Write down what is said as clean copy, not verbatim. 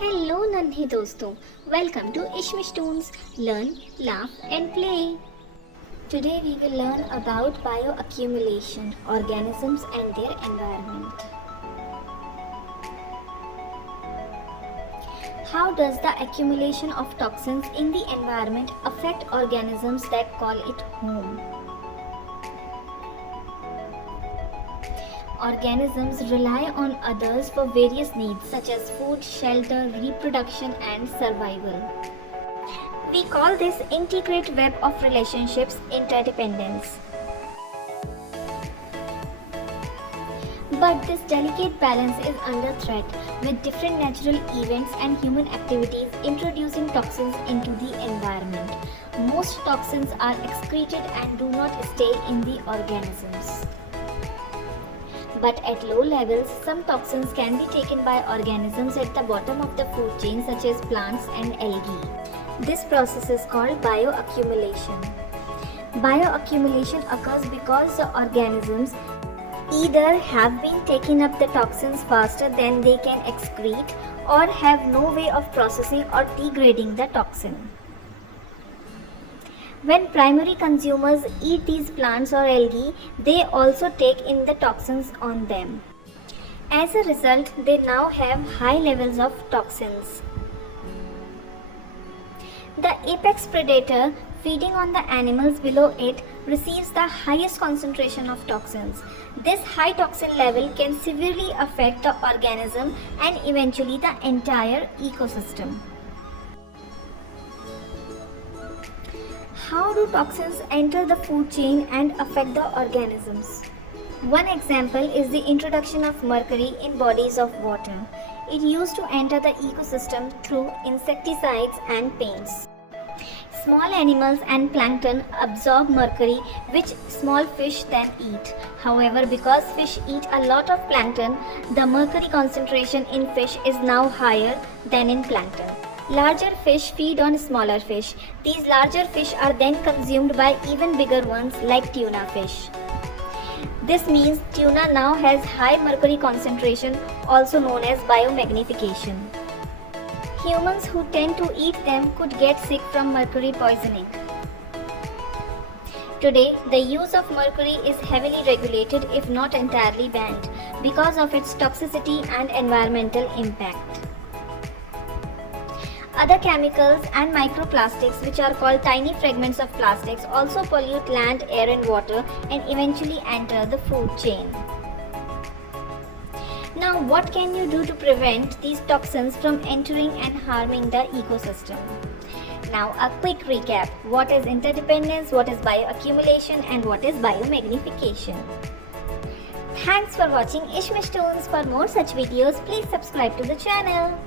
Hello नन्हे दोस्तों, welcome to Ishmish Toons. Learn, laugh and play. Today we will learn about bioaccumulation, organisms and their environment. How does the accumulation of toxins in the environment affect organisms that call it home? Organisms rely on others for various needs such as food, shelter, reproduction, and survival. We call this integrated web of relationships interdependence. But this delicate balance is under threat with different natural events and human activities introducing toxins into the environment. Most toxins are excreted and do not stay in the organisms. But at low levels, some toxins can be taken by organisms at the bottom of the food chain such as plants and algae. This process is called bioaccumulation. Bioaccumulation occurs because the organisms either have been taking up the toxins faster than they can excrete or have no way of processing or degrading the toxin. When primary consumers eat these plants or algae, they also take in the toxins on them. As a result, they now have high levels of toxins. The apex predator, feeding on the animals below it, receives the highest concentration of toxins. This high toxin level can severely affect the organism and eventually the entire ecosystem. How do toxins enter the food chain and affect the organisms? One example is the introduction of mercury in bodies of water. It used to enter the ecosystem through insecticides and paints. Small animals and plankton absorb mercury, which small fish then eat. However, because fish eat a lot of plankton, the mercury concentration in fish is now higher than in plankton. Larger fish feed on smaller fish. These larger fish are then consumed by even bigger ones like tuna fish. This means tuna now has high mercury concentration, also known as biomagnification. Humans who tend to eat them could get sick from mercury poisoning. Today, the use of mercury is heavily regulated if not entirely banned because of its toxicity and environmental impact. Other chemicals and microplastics, which are called tiny fragments of plastics, also pollute land, air and water and eventually enter the food chain. Now, what can you do to prevent these toxins from entering and harming the ecosystem? Now, a quick recap. What is interdependence, what is bioaccumulation and what is biomagnification? Thanks for watching Ishmish Toons. For more such videos, please subscribe to the channel.